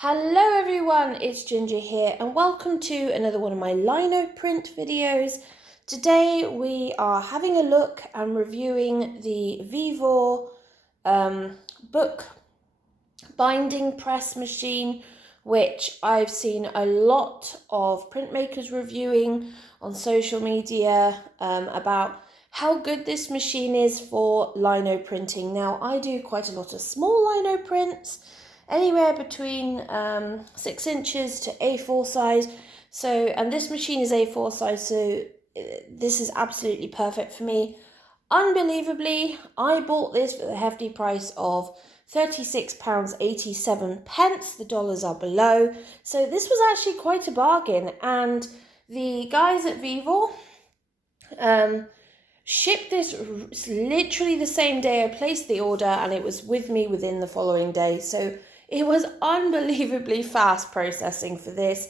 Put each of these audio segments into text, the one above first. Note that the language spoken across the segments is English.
Hello everyone, it's Ginger here and welcome to another one of my Lino Print videos. Today we are having a look and reviewing the Vevor book binding press machine, which I've seen a lot of printmakers reviewing on social media about how good this machine is for lino printing. Now I do quite a lot of small lino prints, anywhere between 6 inches to A4 size. And this machine is A4 size, so this is absolutely perfect for me. Unbelievably, I bought this for the hefty price of £36.87. The dollars are below. So this was actually quite a bargain. And the guys at Vevor shipped this literally the same day I placed the order, and it was with me within the following day. So it was unbelievably fast processing for this.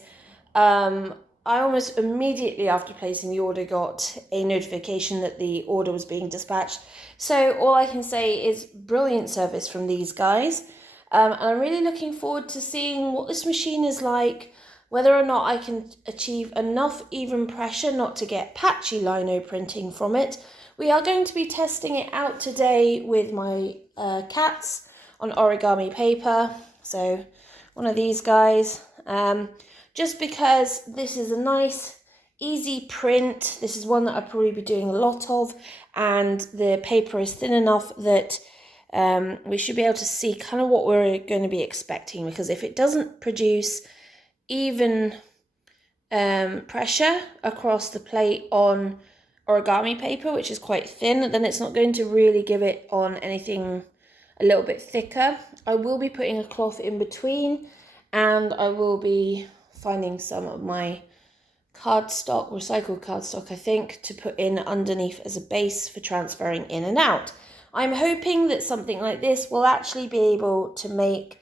I almost immediately after placing the order got a notification that the order was being dispatched. So all I can say is brilliant service from these guys. And I'm really looking forward to seeing what this machine is like, whether or not I can achieve enough even pressure not to get patchy lino printing from it. We are going to be testing it out today with my cats on origami paper. So one of these guys. Just because this is a nice, easy print. This is one that I'll probably be doing a lot of, and the paper is thin enough that we should be able to see kind of what we're going to be expecting, because if it doesn't produce even pressure across the plate on origami paper, which is quite thin, then it's not going to really give it on anything a little bit thicker. I will be putting a cloth in between, and I will be finding some of my cardstock, recycled cardstock, I think, to put in underneath as a base for transferring in and out. I'm hoping that something like this will actually be able to make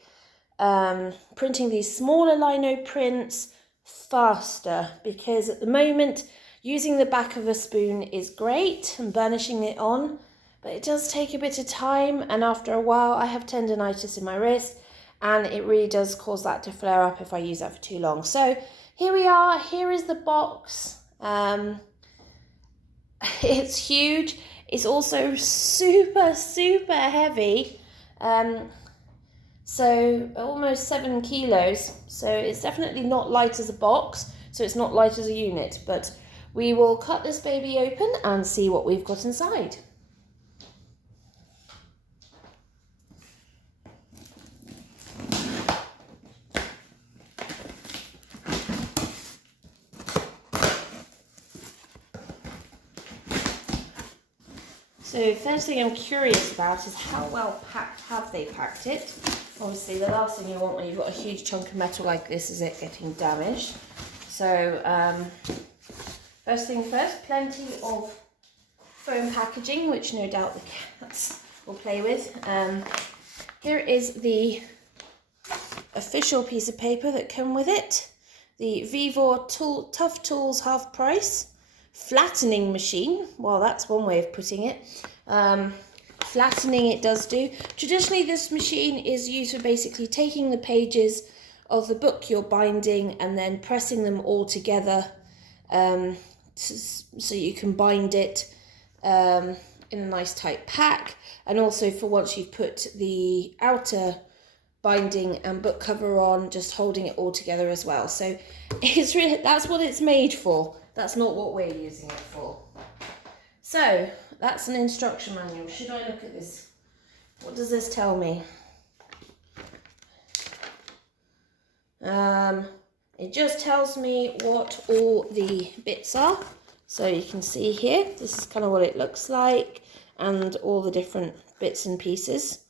printing these smaller lino prints faster, because at the moment using the back of a spoon is great and burnishing it on, but it does take a bit of time, and after a while I have tendonitis in my wrist, and it really does cause that to flare up if I use that for too long. So here we are. Here is the box. It's huge. It's also super heavy. So almost 7 kilos. So it's definitely not light as a box. So it's not light as a unit. But we will cut this baby open and see what we've got inside. So first thing I'm curious about is how well packed have they packed it. Obviously the last thing you want when you've got a huge chunk of metal like this is it getting damaged. So first thing first, plenty of foam packaging, which no doubt the cats will play with. Here is the official piece of paper that came with it. The Vevor Tough Tools half price. Flattening machine, well, that's one way of putting it. Flattening it does do. Traditionally, this machine is used for basically taking the pages of the book you're binding and then pressing them all together so you can bind it in a nice tight pack, and also for once you've put the outer binding and book cover on, just holding it all together as well. So it's really, that's what it's made for. That's not what we're using it for. So that's an instruction manual. Should I look at this? What does this tell me? It just tells me what all the bits are. So you can see here, this is kind of what it looks like, and all the different bits and pieces.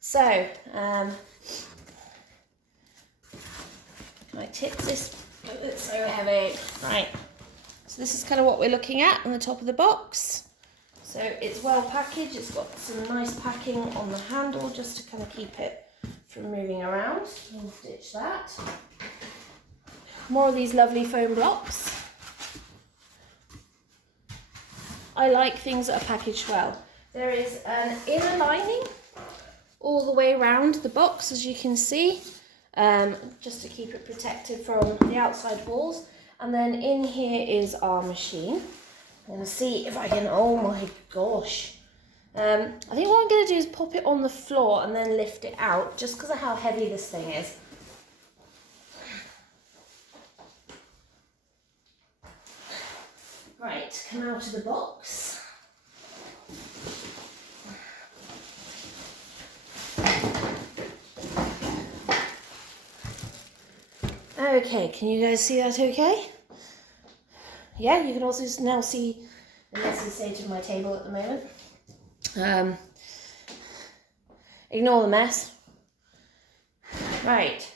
So, can I tip this? It's so heavy. Right. So this is kind of what we're looking at on the top of the box. So it's well packaged. It's got some nice packing on the handle just to kind of keep it from moving around. We'll stitch that. More of these lovely foam blocks. I like things that are packaged well. There is an inner lining all the way around the box, as you can see, just to keep it protected from the outside walls. And then in here is our machine. I'm going to see if I can, oh my gosh. I think what I'm going to do is pop it on the floor and then lift it out, just because of how heavy this thing is. Right, come out of the box. Okay, can you guys see that okay? Yeah, you can also now see the messy state of my table at the moment. Ignore the mess. Right.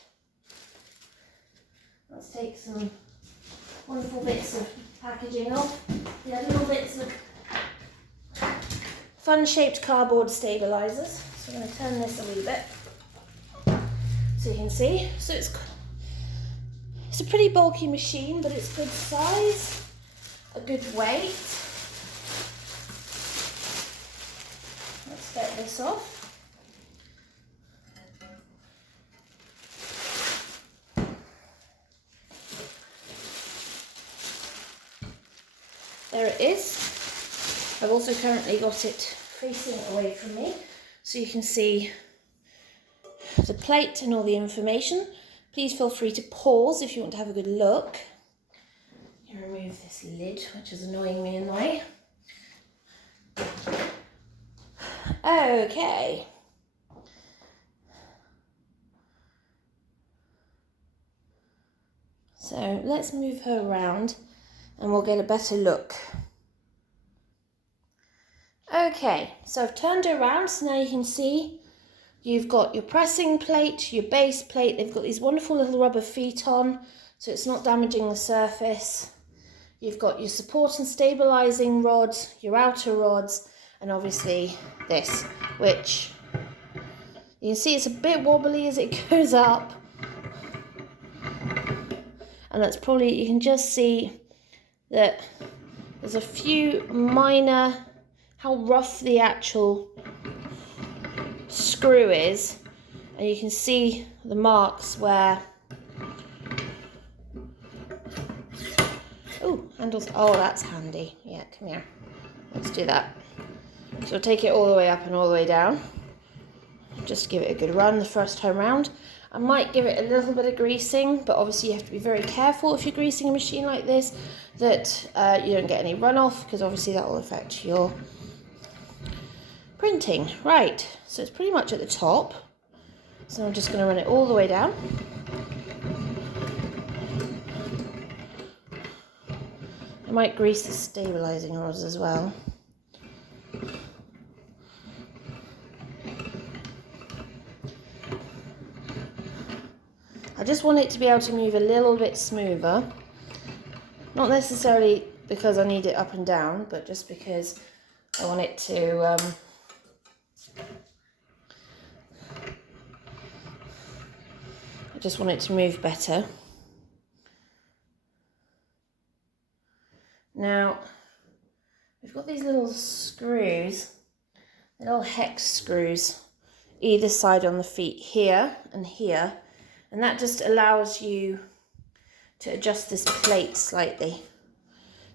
Let's take some wonderful bits of packaging off. Yeah, little bits of fun-shaped cardboard stabilizers. So I'm going to turn this a wee bit so you can see. So it's a pretty bulky machine, but it's good size, a good weight. Let's get this off. There it is. I've also currently got it facing away from me, so you can see the plate and all the information. Please feel free to pause if you want to have a good look. You remove this lid, which is annoying me in the way. Okay. So let's move her around and we'll get a better look. Okay, so I've turned her around, so now you can see you've got your pressing plate, your base plate. They've got these wonderful little rubber feet on, so it's not damaging the surface. You've got your support and stabilizing rods, your outer rods, and obviously this, which you can see it's a bit wobbly as it goes up. And that's probably, you can just see that there's a few minor, how rough the actual screw is, and you can see the marks where, oh, handles, oh, that's handy. Yeah, come here, let's do that. So we'll take it all the way up and all the way down, just give it a good run the first time round. I might give it a little bit of greasing, but obviously you have to be very careful if you're greasing a machine like this, that you don't get any runoff, because obviously that will affect your printing. Right, so it's pretty much at the top, so I'm just going to run it all the way down. I might grease the stabilizing rods as well. I just want it to be able to move a little bit smoother, not necessarily because I need it up and down, but just because I want it to I just want it to move better. Now, we've got these little screws, little hex screws, either side on the feet, here and here, and that just allows you to adjust this plate slightly.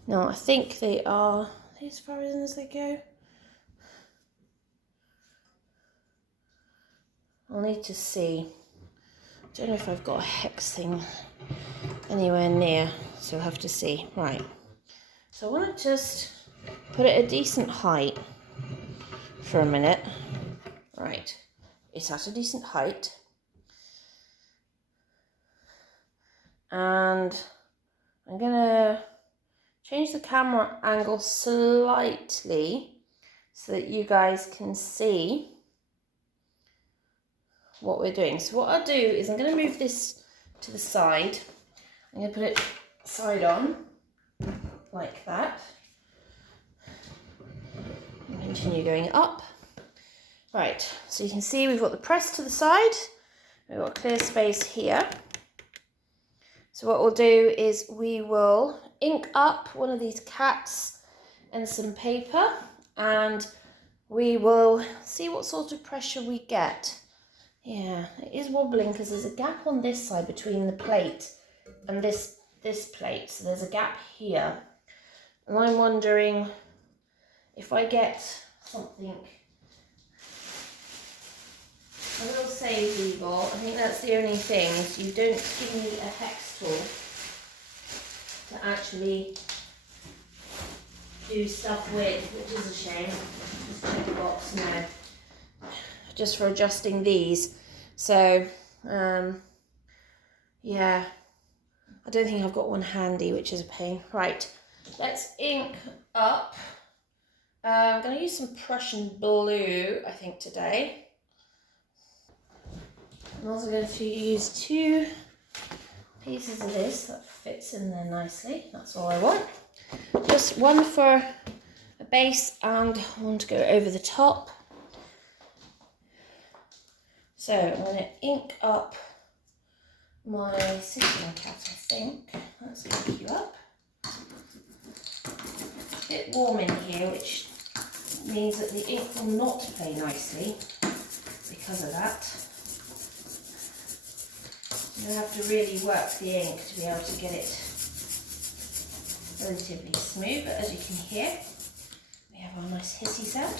Now, I think they are as far in as they go. I'll need to see. I don't know if I've got a hex thing anywhere near, so I'll have to see. Right, so I want to just put it at a decent height for a minute. Right, it's at a decent height. And I'm gonna change the camera angle slightly so that you guys can see what we're doing. So what I'll do is I'm going to move this to the side. I'm going to put it side on like that and continue going up. Right, so you can see we've got the press to the side, we've got clear space here. So what we'll do is we will ink up one of these cats and some paper, and we will see what sort of pressure we get. Yeah, it is wobbling because there's a gap on this side between the plate and this plate. So there's a gap here. And I'm wondering if I get something. I will say, Vevor, I think that's the only thing, is you don't give me a hex tool to actually do stuff with, which is a shame. Just check the box now. Just for adjusting these. So, yeah, I don't think I've got one handy, which is a pain. Right, let's ink up. I'm going to use some Prussian blue, I think, today. I'm also going to use 2 pieces of this that fits in there nicely. That's all I want. Just one for a base and one to go over the top. So I'm going to ink up my sitting cat, I think. Let's ink you up. It's a bit warm in here, which means that the ink will not play nicely because of that. You have to really work the ink to be able to get it relatively smooth, but as you can hear, we have our nice hissy sound.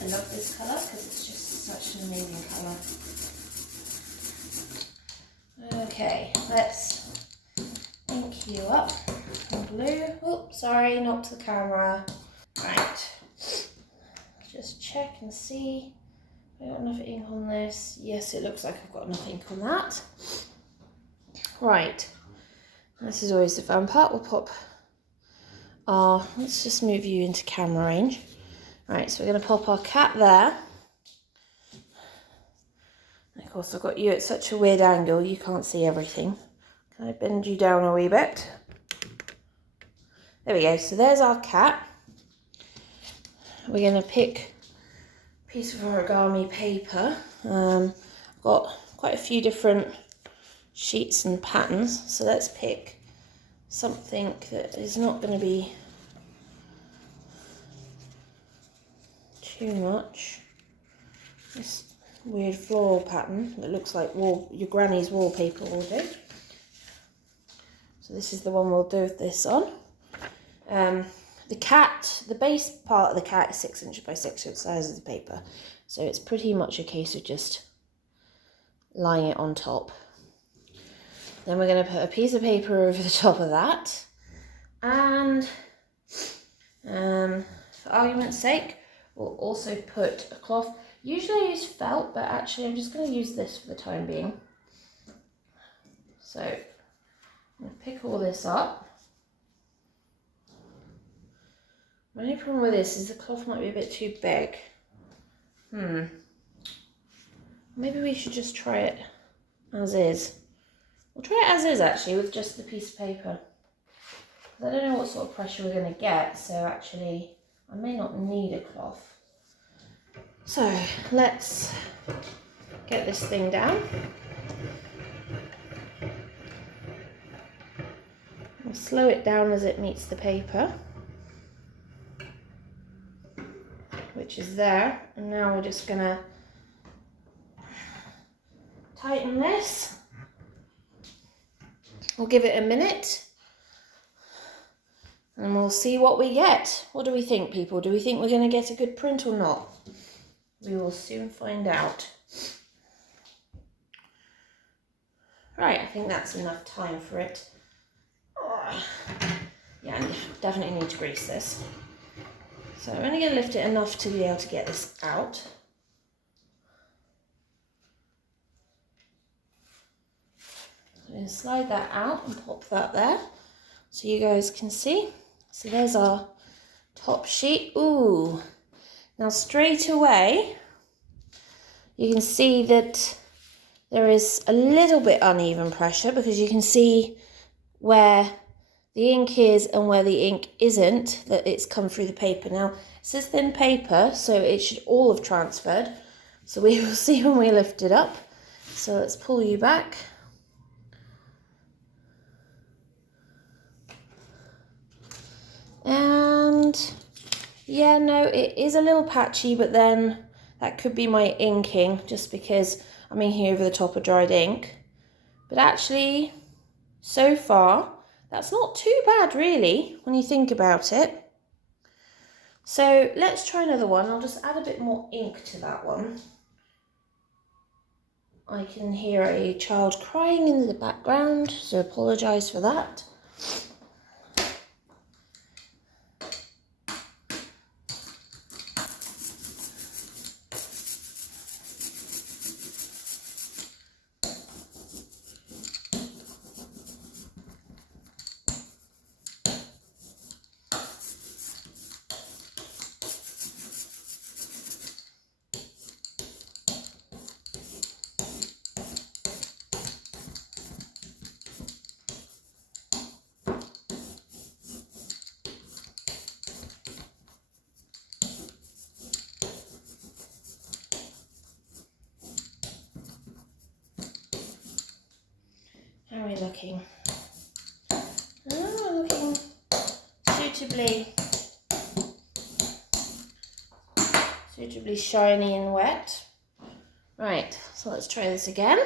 I love this colour because it's just such an amazing colour. Okay, let's ink you up in blue. Oops, sorry, not to the camera. Right, just check and see. Have I got enough ink on this? Yes, it looks like I've got enough ink on that. Right, this is always the fun part. We'll pop our, let's just move you into camera range. Right, so we're going to pop our cat there. And of course, I've got you at such a weird angle, you can't see everything. Can I bend you down a wee bit? There we go, so there's our cat. We're going to pick a piece of origami paper. I've got quite a few different sheets and patterns, so let's pick something that is not going to be too much. This weird floral pattern that looks like your granny's wallpaper will do. So this is the one we'll do this on. The cat, the base part of the cat is 6 inches by 6 inch size of the paper. So it's pretty much a case of just lying it on top. Then we're going to put a piece of paper over the top of that. And for argument's sake, we'll also put a cloth. Usually I use felt, but actually I'm just going to use this for the time being. So I'm going to pick all this up. My only problem with this is the cloth might be a bit too big. Maybe we should just try it as is. We'll try it as is actually with just the piece of paper. I don't know what sort of pressure we're going to get, so actually I may not need a cloth. So let's get this thing down. We'll slow it down as it meets the paper, which is there. And now we're just going to tighten this. We'll give it a minute and we'll see what we get. What do we think, people? Do we think we're going to get a good print or not? We will soon find out. Right, I think that's enough time for it. Yeah, I definitely need to grease this. So I'm only going to lift it enough to be able to get this out. I'm going to slide that out and pop that there so you guys can see. So there's our top sheet. Ooh. Now straight away, you can see that there is a little bit uneven pressure because you can see where the ink is and where the ink isn't, that it's come through the paper. Now, it says thin paper, so it should all have transferred. So we will see when we lift it up. So let's pull you back. Yeah, no, it is a little patchy, but then that could be my inking, just because I'm inking over the top of dried ink. But actually, so far, that's not too bad really, when you think about it. So let's try another one. I'll just add a bit more ink to that one. I can hear a child crying in the background, so apologise for that. How are we looking? Oh, we're looking suitably shiny and wet. Right, so let's try this again.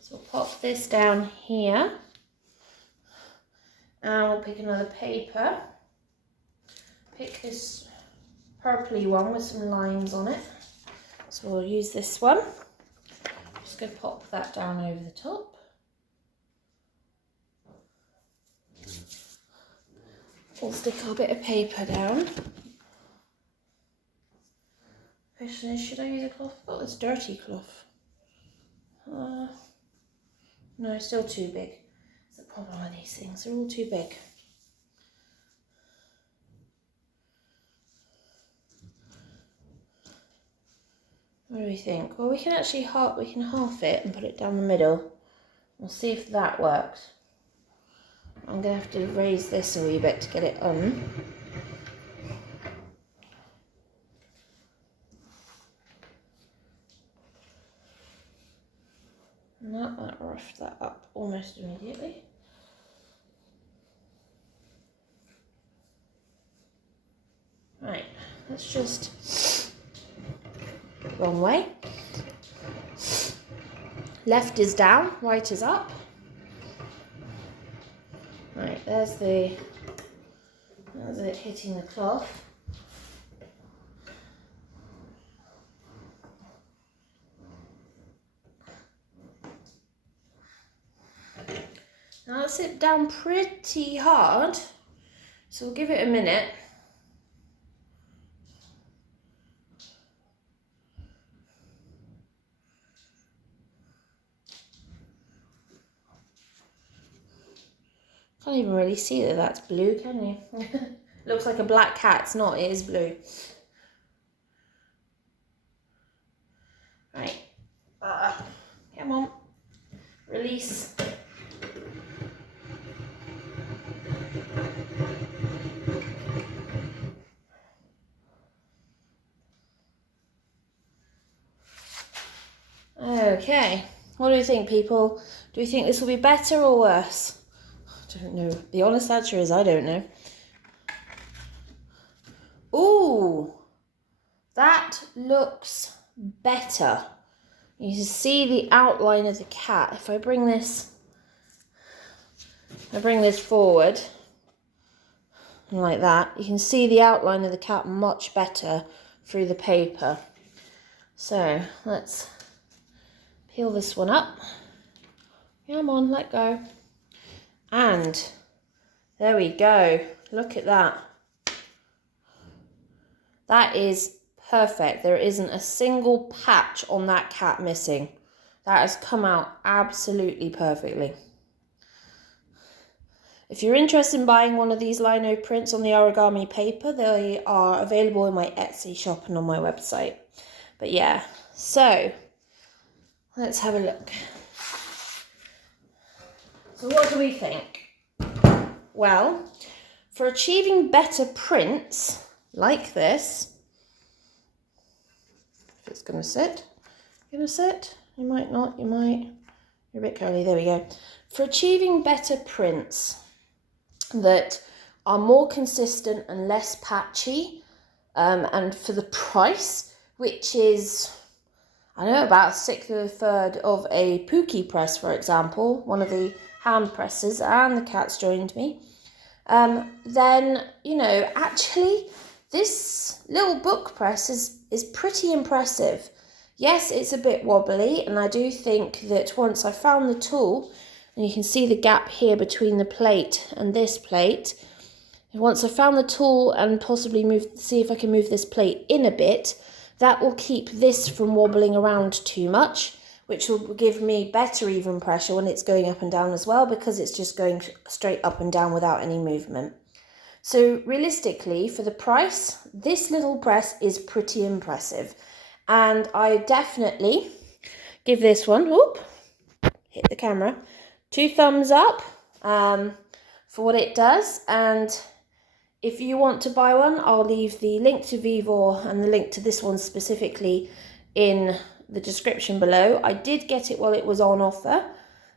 So we'll pop this down here. And we'll pick another paper. Pick this purpley one with some lines on it. So we'll use this one. Just go pop that down over the top. We'll stick our bit of paper down. Question is, should I use a cloth? Oh, it's dirty cloth. No, still too big. That's the problem with these things, they're all too big. What do we think? Well, we can actually half it and put it down the middle. We'll see if that works. I'm going to have to raise this a wee bit to get it on. And that roughed that up almost immediately. Right, let's just... Wrong way. Left is down, right is up. Right, there's it hitting the cloth. Now let's sit down pretty hard, so we'll give it a minute. Can't even really see that that's blue, can you? Looks like a black cat. It's not, it is blue. Right. Come on. Release. Okay. What do you think, people? Do you think this will be better or worse? I don't know. The honest answer is I don't know. Ooh, that looks better. You can see the outline of the cat. If I bring this forward, and like that, you can see the outline of the cat much better through the paper. So let's peel this one up. Come on, let go. And there we go. Look at that. That is perfect. There isn't a single patch on that cat missing. That has come out absolutely perfectly. If you're interested in buying one of these lino prints on the origami paper, they are available in my Etsy shop and on my website. But yeah, so let's have a look. So what do we think? Well, for achieving better prints like this, if it's going to sit, you might not, you might, you're a bit curly, there we go. For achieving better prints that are more consistent and less patchy, and for the price, which is, I don't know, about a sixth or a third of a Pookie press, for example, one of the hand presses, and the cat's joined me, then, you know, actually this little book press is pretty impressive. Yes, it's a bit wobbly, and I do think that once I found the tool, and you can see the gap here between the plate and this plate, once I found the tool and possibly see if I can move this plate in a bit, that will keep this from wobbling around too much, which will give me better even pressure when it's going up and down as well, because it's just going straight up and down without any movement. So realistically, for the price, this little press is pretty impressive. And I definitely give this one, hit the camera, 2 thumbs up for what it does. And if you want to buy one, I'll leave the link to Vevor and the link to this one specifically in the description below. I did get it while it was on offer,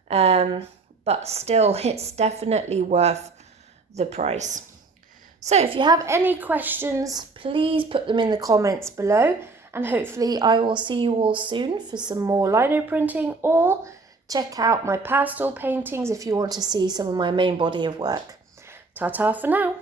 but still, it's definitely worth the price. So if you have any questions, please put them in the comments below, and hopefully I will see you all soon for some more lino printing, or check out my pastel paintings if you want to see some of my main body of work. Ta-ta for now.